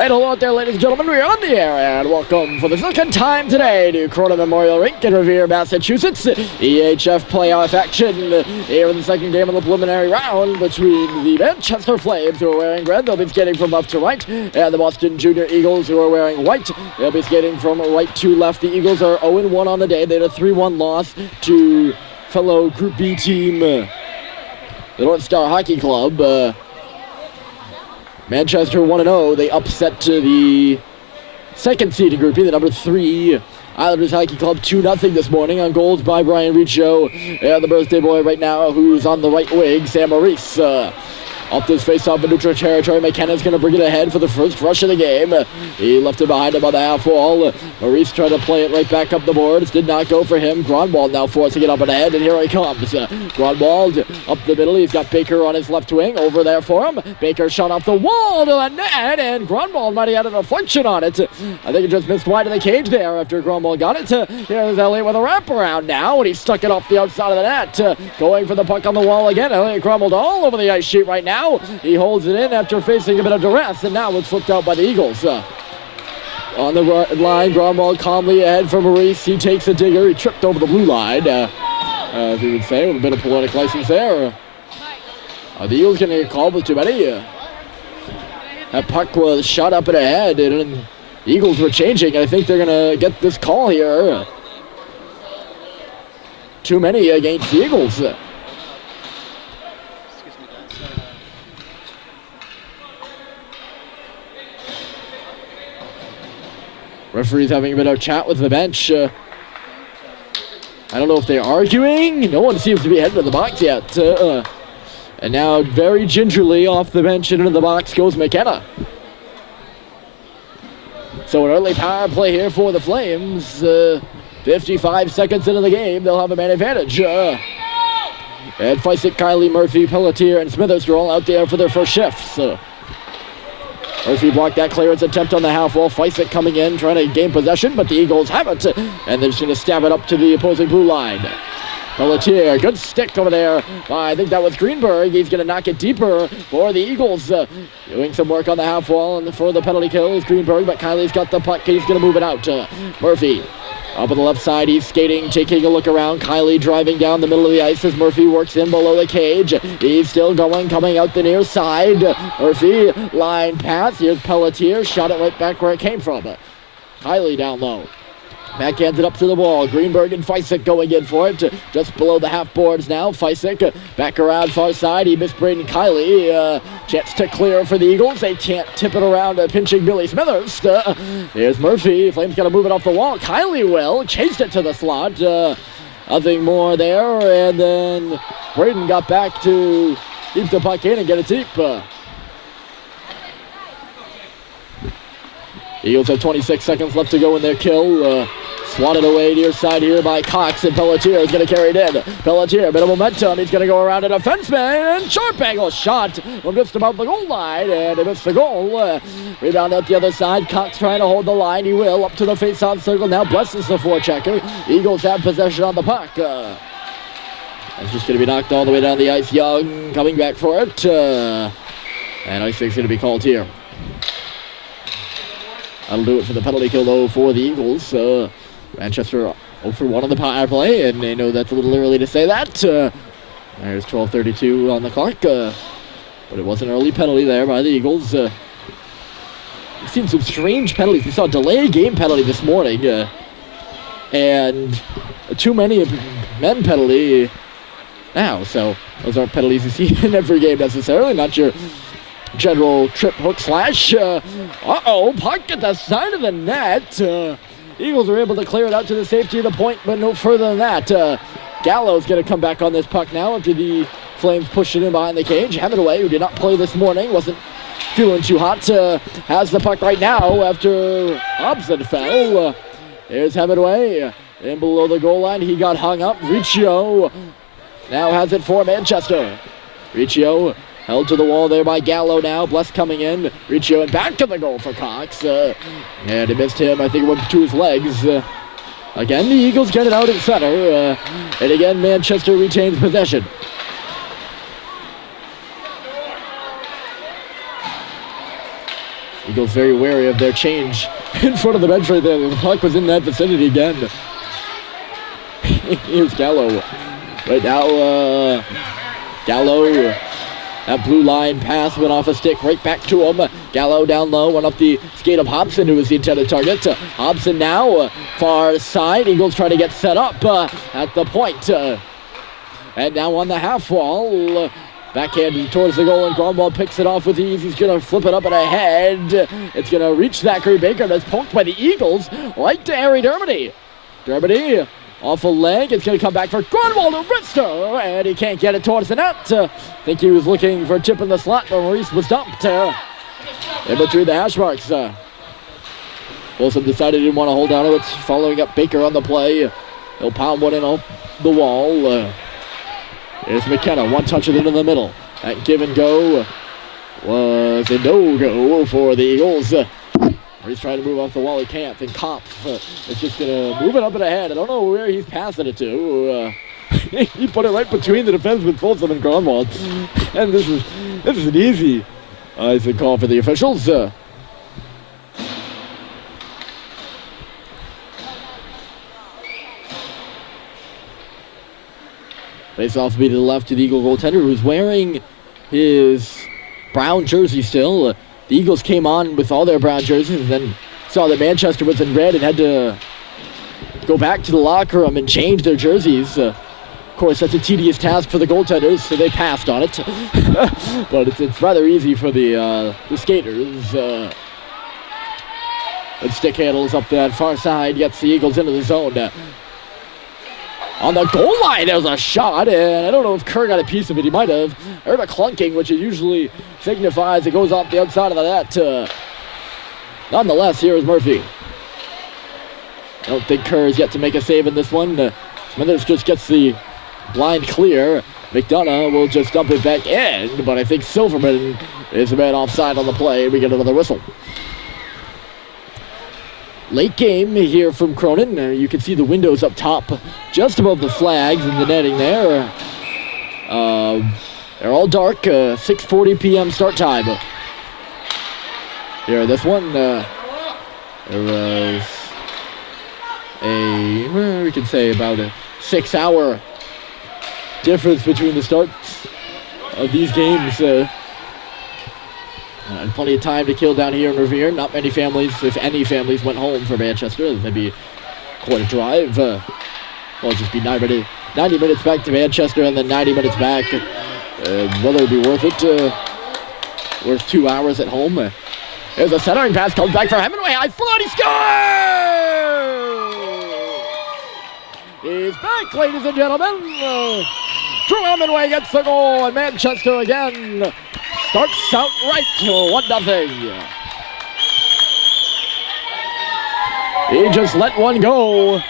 And hello out there, ladies and gentlemen. We're on the air, and welcome for the second time today to Cronin Memorial Rink in Revere, Massachusetts. EHF playoff action here in the second game of the preliminary round between the Manchester Flames, who are wearing red. They'll be skating from left to right, and the Boston Junior Eagles, who are wearing white. They'll be skating from right to left. The Eagles are 0-1 on the day. They had a 3-1 loss to fellow Group B team, the North Star Hockey Club. Manchester 1-0. They upset the second seed in Group B, the number 3 Islanders Hockey Club 2-0 this morning on goals by Brian Riccio and the birthday boy right now, who's on the right wing, Sam Maurice. Off this face-off in neutral territory, McKenna's going to bring it ahead for the first rush of the game. He left it behind him on the half wall. Maurice tried to play it right back up the boards. Did not go for him. Grunwald now forcing it up and ahead, and here he comes. Grunwald up the middle. He's got Baker on his left wing. Over there for him. Baker shot off the wall to the net, and Grunwald might have had a deflection on it. I think it just missed wide of the cage there after Grunwald got it. Here's Elliott with a wraparound now, and he stuck it off the outside of the net. Going for the puck on the wall again. Elliott Grunwald all over the ice sheet right now. He holds it in after facing a bit of duress, and now it's flipped out by the Eagles. On the line, Grunwald calmly ahead for Maurice. He takes a digger. He tripped over the blue line, as you would say, with a bit of poetic license there. The Eagles going to get called with too many. That puck was shot up and ahead, and the Eagles were changing. I think they're going to get this call here. Too many against the Eagles. Referee's having a bit of a chat with the bench. I don't know if they're arguing. No one seems to be heading to the box yet. And now very gingerly off the bench and into the box goes McKenna. So an early power play here for the Flames. 55 seconds into the game, they'll have a man advantage. And Feisik, Kylie, Murphy, Pelletier, and Smithers are all out there for their first shifts. Murphy blocked that clearance attempt on the half wall. Feisik coming in, trying to gain possession, but the Eagles have it. And they're just going to stab it up to the opposing blue line. Pelletier, good stick over there. I think that was Greenberg. He's going to knock it deeper for the Eagles. Doing some work on the half wall, and for the penalty kill is Greenberg, but Kylie's got the puck. He's going to move it out. Murphy. Up on the left side, he's skating, taking a look around. Kylie driving down the middle of the ice as Murphy works in below the cage. He's still going, coming out the near side. Murphy, line pass. Here's Pelletier, shot it right back where it came from. Kylie down low. Backhands it up to the wall. Greenberg and Feisik going in for it. Just below the half boards now. Feisik back around far side. He missed Braden Kylie. Chance to clear for the Eagles. They can't tip it around, pinching Billy Smithers. Here's Murphy. Flames got to move it off the wall. Kylie will. Chased it to the slot. Nothing more there. And then Braden got back to keep the puck in and get it deep. Eagles have 26 seconds left to go in their kill. Swatted away near side here by Cox, and Pelletier is going to carry it in. Pelletier, a bit of momentum. He's going to go around a defenseman, and sharp angle shot from just about the goal line, and he missed the goal. Rebound out the other side. Cox trying to hold the line. He will. Up to the face-off circle. Now blesses the forechecker. Eagles have possession on the puck. It's just going to be knocked all the way down the ice. Young coming back for it. And I think it's going to be called here. That'll do it for the penalty kill, though, for the Eagles. Manchester 0-for-1 on the power play, and I know that's a little early to say that. There's 12:32 on the clock, but it was an early penalty there by the Eagles. We've seen some strange penalties. We saw a delay game penalty this morning, and a too many men penalty now. So those aren't penalties you see in every game necessarily, not your general trip, hook, slash. Puck at the side of the net. Eagles are able to clear it out to the safety of the point, but no further than that. Gallo's going to come back on this puck now after the Flames push it in behind the cage. Hemingway, who did not play this morning, wasn't feeling too hot, has the puck right now after Hobson fell. Here's Hemingway in below the goal line. He got hung up. Riccio now has it for Manchester. Riccio held to the wall there by Gallo now. Bless coming in. Riccio and back to the goal for Cox. And he missed him. I think it went to his legs. Again, the Eagles get it out in center. And again, Manchester retains possession. Eagles very wary of their change in front of the bench right there. The puck was in that vicinity again. Here's Gallo. Right now, Gallo. That blue line pass went off a stick right back to him. Gallo down low, went up the skate of Hobson, who was the intended target. Hobson now, far side. Eagles try to get set up at the point. And now on the half wall. Backhand towards the goal, and Gromwald picks it off with ease. He's going to flip it up and ahead. It's going to reach Zachary Baker. That's poked by the Eagles right to Harry Dermody. Dermody off a leg. It's going to come back for Gromwald to Brister, and he can't get it towards the net. I think he was looking for a chip in the slot, but Maurice was dumped in between the hash marks. Wilson decided he didn't want to hold on to it, following up Baker on the play. He'll pound one in off the wall. Here's McKenna, one touch of it in the middle. That give and go was a no-go for the Eagles. He's trying to move off the wall, he can't. Then Kopf is just going to move it up and ahead. I don't know where he's passing it to. He put it right between the defenseman Folsom and Gromwald. And this is an easy icing call for the officials. Face off be to the left to the Eagle goaltender, who's wearing his brown jersey still. The Eagles came on with all their brown jerseys and then saw that Manchester was in red and had to go back to the locker room and change their jerseys. Of course, that's a tedious task for the goaltenders, so they passed on it. But it's rather easy for the skaters. And stick handles up that far side, gets the Eagles into the zone. On the goal line, there's a shot, and I don't know if Kerr got a piece of it. He might have. I heard a clunking, which it usually signifies it goes off the outside of the net. Nonetheless, here is Murphy. I don't think Kerr is yet to make a save in this one. Smithers just gets the line clear. McDonough will just dump it back in, but I think Silverman is the man offside on the play. We get another whistle. Late game here from Cronin. You can see the windows up top, just above the flags and the netting there. They're all dark. 6:40 p.m. start time. Here, this one, there was we can say about a 6-hour difference between the starts of these games. And plenty of time to kill down here in Revere. Not many families, if any families, went home for Manchester. Maybe quite a drive. Well, it'll just be 90 minutes back to Manchester and then 90 minutes back. Whether it be worth it, worth 2 hours at home. There's a centering pass, comes back for Hemingway. High slot, he scores! He's back, ladies and gentlemen. Drew Hemingway gets the goal, and Manchester again starts out right to 1-0. He just let one go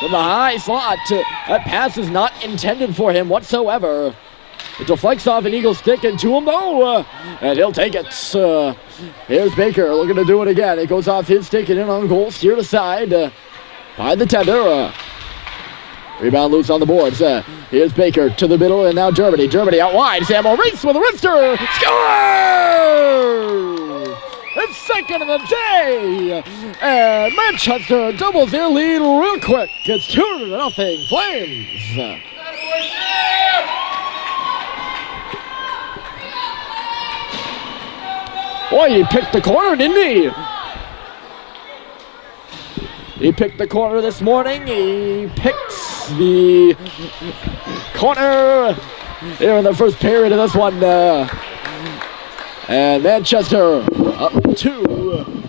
from the high slot. That pass is not intended for him whatsoever. It deflects off an Eagle stick into him though, and he'll take it. Here's Baker looking to do it again. It goes off his stick and in on goal, steered aside by the tender. Rebound loose on the boards. Here's Baker to the middle, and now Germany. Germany out wide. Sam Maurice with a wrister. Score! It's second of the day. And Manchester doubles their lead real quick. It's 2-0 Flames. Boy, he picked the corner, didn't he? He picked the corner this morning. He picks the corner here in the first period of this one. And Manchester up 2.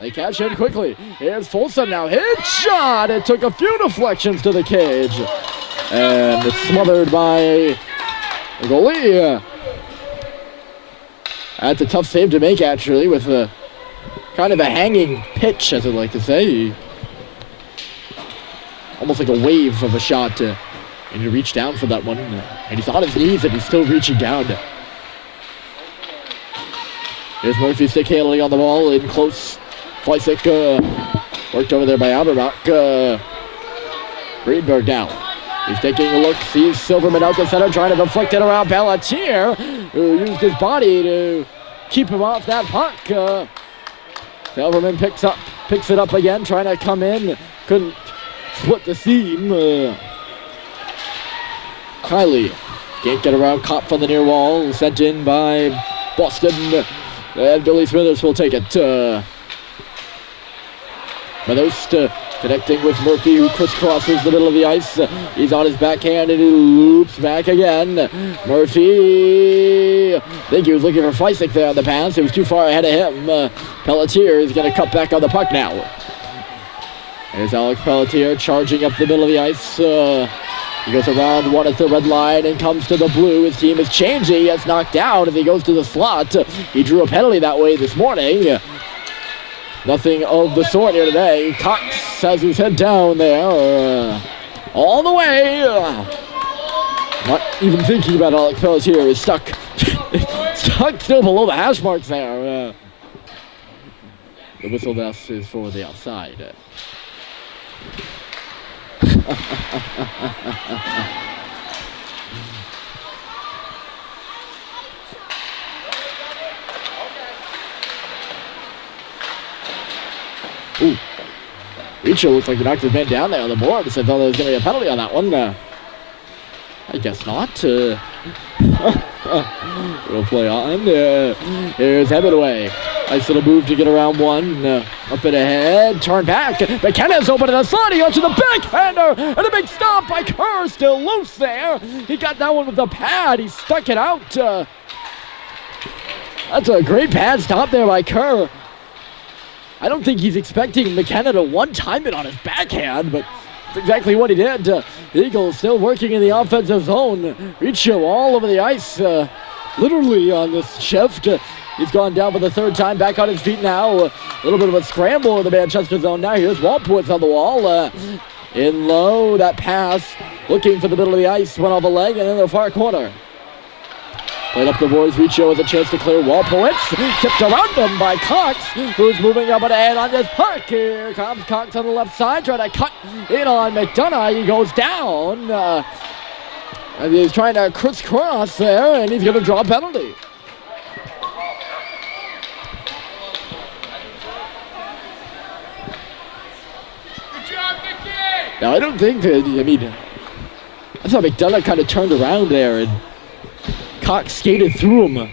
They catch in quickly. Here's Folsom now. Hit shot. It took a few deflections to the cage. And it's smothered by the goalie. That's a tough save to make, actually, with a kind of a hanging pitch, as I like to say. Almost like a wave of a shot. And he reached down for that one. And he's on his knees and he's still reaching down. Here's Murphy stick handling on the ball in close. Fleisig worked over there by Aberbach. Greenberg now. He's taking a look, sees Silverman out the center, trying to deflect it around Pelletier, who used his body to keep him off that puck. Silverman picks it up again, trying to come in. Couldn't split the seam. Kylie can't get around. Cop from the near wall. Sent in by Boston. And Billy Smithers will take it. Smithers connecting with Murphy, who crisscrosses the middle of the ice. He's on his backhand and he loops back again. Murphy, I think he was looking for Feisik there on the pass. It was too far ahead of him. Pelletier is going to cut back on the puck now. There's Alex Pelletier charging up the middle of the ice. He goes around one at the red line and comes to the blue. His team is changing. He gets knocked down as he goes to the slot. He drew a penalty that way this morning. Nothing of the sort here today. Cox has his head down there. All the way. Not even thinking about Alex Pelletier. Is stuck. Stuck still below the hash marks there. The whistle thus is for the outside. Ooh. Richo looks like he knocked his man down there on the board. So I thought there was going to be a penalty on that one. I guess not. We'll play on. Here's Hemingway. Nice little move to get around one. Up and ahead. Turn back. McKenna's open to the slot. He goes to the backhander. And a big stop by Kerr. Still loose there. He got that one with the pad. He stuck it out. That's a great pad stop there by Kerr. I don't think he's expecting McKenna to one-time it on his backhand, but that's exactly what he did. Eagles still working in the offensive zone. Richo all over the ice, literally on this shift. He's gone down for the third time, back on his feet now. A little bit of a scramble in the Manchester zone now. Here's Walpowitz on the wall. In low, that pass, looking for the middle of the ice, went off a leg and in the far corner. Played up the boards. Richo has a chance to clear Walpowitz. Tipped around him by Cox, who's moving up and ahead on this puck. Here comes Cox on the left side, trying to cut in on McDonough. He goes down. And he's trying to crisscross there, and he's going to draw a penalty. Now, I don't think that, I thought McDonough kind of turned around there and Cox skated through him,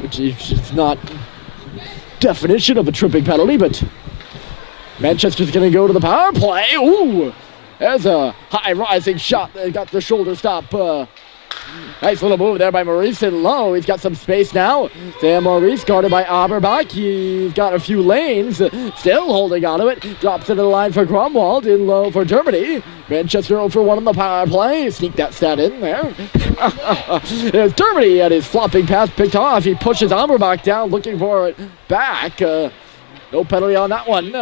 which is not definition of a tripping penalty, but Manchester's going to go to the power play. Ooh, there's a high rising shot that got the shoulder stop. Nice little move there by Maurice in low. He's got some space now. Sam Maurice guarded by Aberbach. He's got a few lanes. Still holding onto it. Drops into the line for Gromwald. In low for Germany. Manchester 0 for 1 on the power play. Sneak that stat in there. There's Germany and his flopping pass picked off. He pushes Aberbach down looking for it back. No penalty on that one.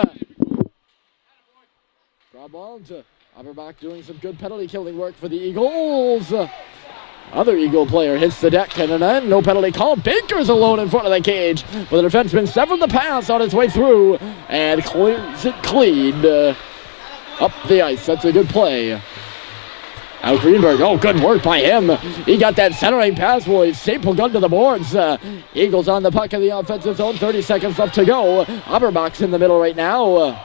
Gromwald. Aberbach doing some good penalty killing work for the Eagles. Other Eagle player hits the deck, and then no penalty called. Baker's alone in front of the cage, but the defenseman severed the pass on his way through and clears it clean up the ice. That's a good play. Al Greenberg, oh, good work by him. He got that centering pass, boys. Staple gun to the boards. Eagles on the puck in the offensive zone. 30 seconds left to go. Aberbach's in the middle right now.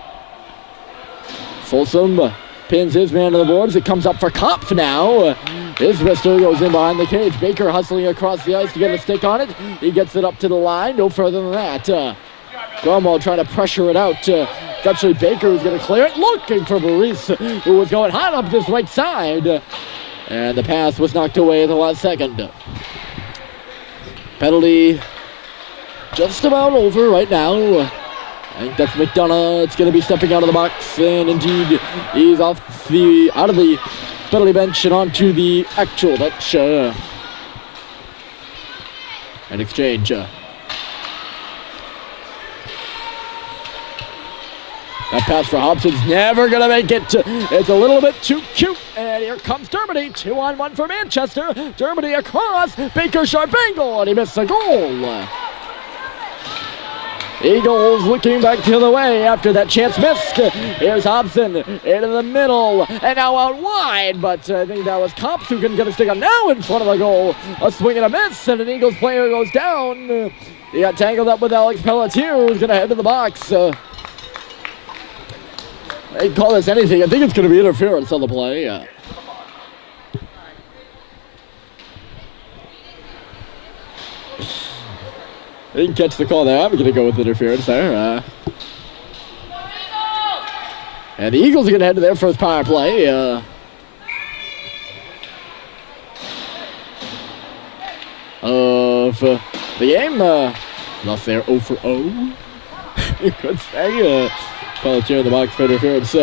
Folsom pins his man to the boards. It comes up for Kopf now. His wrister goes in behind the cage. Baker hustling across the ice to get a stick on it. He gets it up to the line. No further than that. Gromwald trying to pressure it out. Eventually Baker was going to clear it. Looking for Maurice, who was going hot up this right side. And the pass was knocked away at the last second. Penalty just about over right now. I think that's McDonough. It's going to be stepping out of the box, and indeed he's out of the penalty bench and onto the actual bench. An exchange. That pass for Hobson's never going to make it. It's a little bit too cute. And here comes Dermody. 2-on-1 for Manchester. Dermody across. Baker sharp angle, and he missed a goal. Eagles looking back the other way after that chance missed. Here's Hobson into the middle and now out wide, but I think that was Cops who couldn't get a stick on now in front of the goal. A swing and a miss, and an Eagles player goes down. He got tangled up with Alex Pelletier, who's going to head to the box. They call this anything. I think it's going to be interference on the play. They didn't catch the call there. I'm going to go with interference there. And the Eagles are going to head to their first power play. Of the game. Lost there 0 for 0. You could say. Pelletier in the box for interference.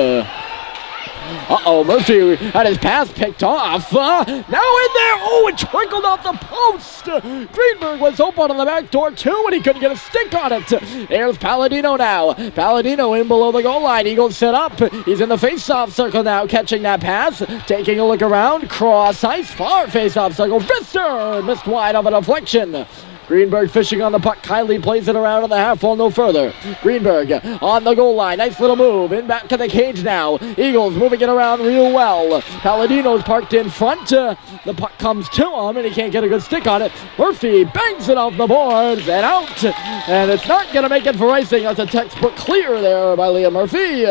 Murphy had his pass picked off. Now in there. Oh, it trickled off the post. Greenberg was open on the back door too, and he couldn't get a stick on it. There's Palladino now. Palladino in below the goal line. Eagles set up. He's in the face-off circle now, catching that pass. Taking a look around. Cross ice. Far face-off circle. Pfister missed wide of a deflection. Greenberg fishing on the puck. Kylie plays it around in the half wall, no further. Greenberg on the goal line. Nice little move. In back to the cage now. Eagles moving it around real well. Palladino's parked in front. The puck comes to him and he can't get a good stick on it. Murphy bangs it off the boards and out. And it's not going to make it for icing. That's a textbook clear there by Liam Murphy.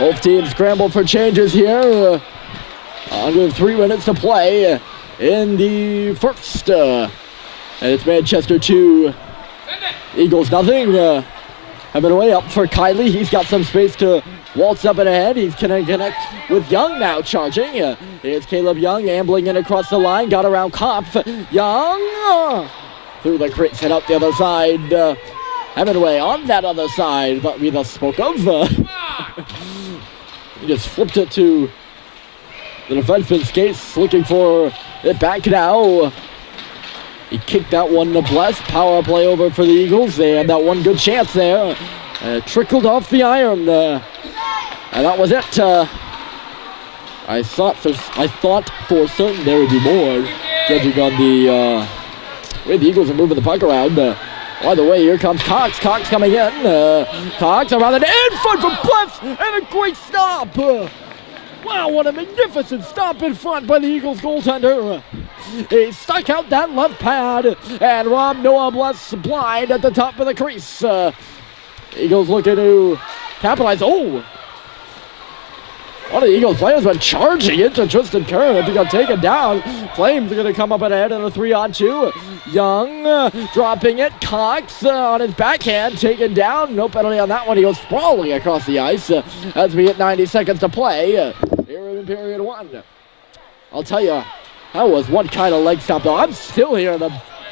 Both teams scramble for changes here. Under 3 minutes to play in the first. And it's Manchester 2, Eagles nothing. Having way up for Kylie. He's got some space to waltz up and ahead. He's going to connect with Young now charging. Here's Caleb Young ambling in across the line. Got around Kopf. Young through the crease and up the other side. Hemingway on that other side that we just spoke of. He just flipped it to the defenseman's skates, looking for it back now. He kicked that one to Bless. Power play over for the Eagles. They had that one good chance there. Trickled off the iron. And that was it. I thought for certain there would be more, judging on the way the Eagles are moving the puck around. By the way, here comes Cox. Cox coming in. Cox around the in front from Bless, and a great stop. Wow, what a magnificent stop in front by the Eagles goaltender. He stuck out that left pad and robbed Noah Bless blind at the top of the crease. Eagles looking to capitalize. Oh! One of the Eagles players went charging into Tristan Kerr. He got taken down. Flames are going to come up ahead in a 3-on-2. Young dropping it. Cox on his backhand, taken down. No penalty on that one. He goes sprawling across the ice as we hit 90 seconds to play here in period 1. I'll tell you, that was one kind of leg stop, though. I'm still here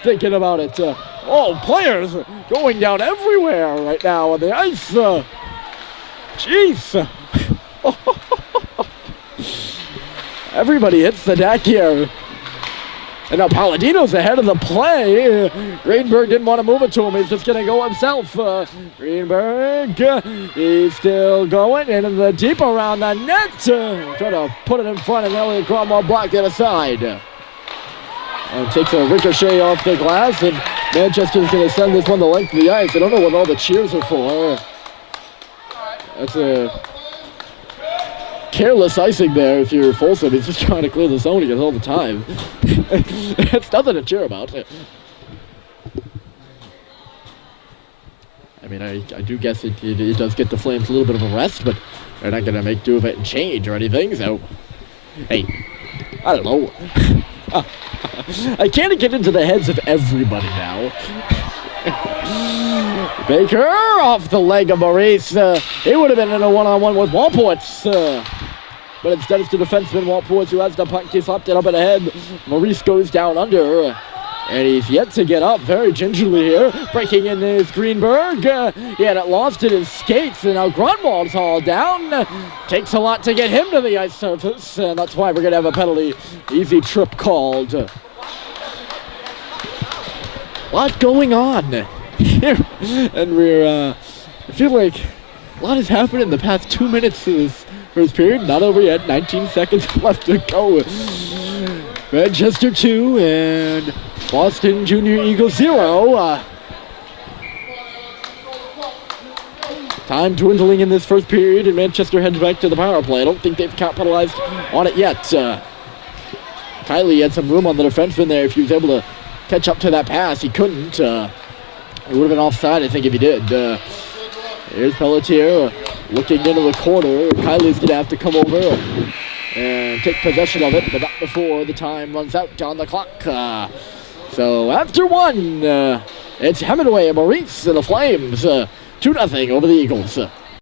thinking about it. Players going down everywhere right now on the ice. Jeez. Everybody hits the deck here. And now Palladino's ahead of the play. Greenberg didn't want to move it to him. He's just going to go himself. Greenberg, he's still going into the deep around the net. Trying to put it in front, and Elliot Cromwell blocked it aside. And takes a ricochet off the glass, and Manchester's going to send this one the length of the ice. I don't know what all the cheers are for. That's a careless icing there if you're Folsom. He's just trying to clear the zone again all the time. It's nothing to cheer about. I mean, I do guess it does get the Flames a little bit of a rest, but they're not going to make do of it and change or anything, so hey, I don't know. I can't get into the heads of everybody now. Baker off the leg of Maurice. He would have been in a one-on-one with Walpowitz. But instead it's the defenseman Walpowitz who has the puck. He slapped it up and ahead. Maurice goes down under. And he's yet to get up very gingerly here. Breaking in is Greenberg. He had it lost in his skates. And now Grunwald's hauled down. Takes a lot to get him to the ice surface. And that's why we're going to have a penalty. Easy trip called. A lot going on here. And we're, I feel like a lot has happened in the past 2 minutes of this first period. Not over yet. 19 seconds left to go. Manchester 2 and Boston Junior Eagles 0. Time dwindling in this first period, and Manchester heads back to the power play. I don't think they've capitalized on it yet. Kylie had some room on the defenseman there if he was able to catch up to that pass. He couldn't. It would have been offside, I think, if he did. Here's Pelletier looking into the corner. Kylie's going to have to come over and take possession of it, but not before the time runs out on the clock. So after one, it's Hemingway and Maurice and the Flames. 2-0 over the Eagles.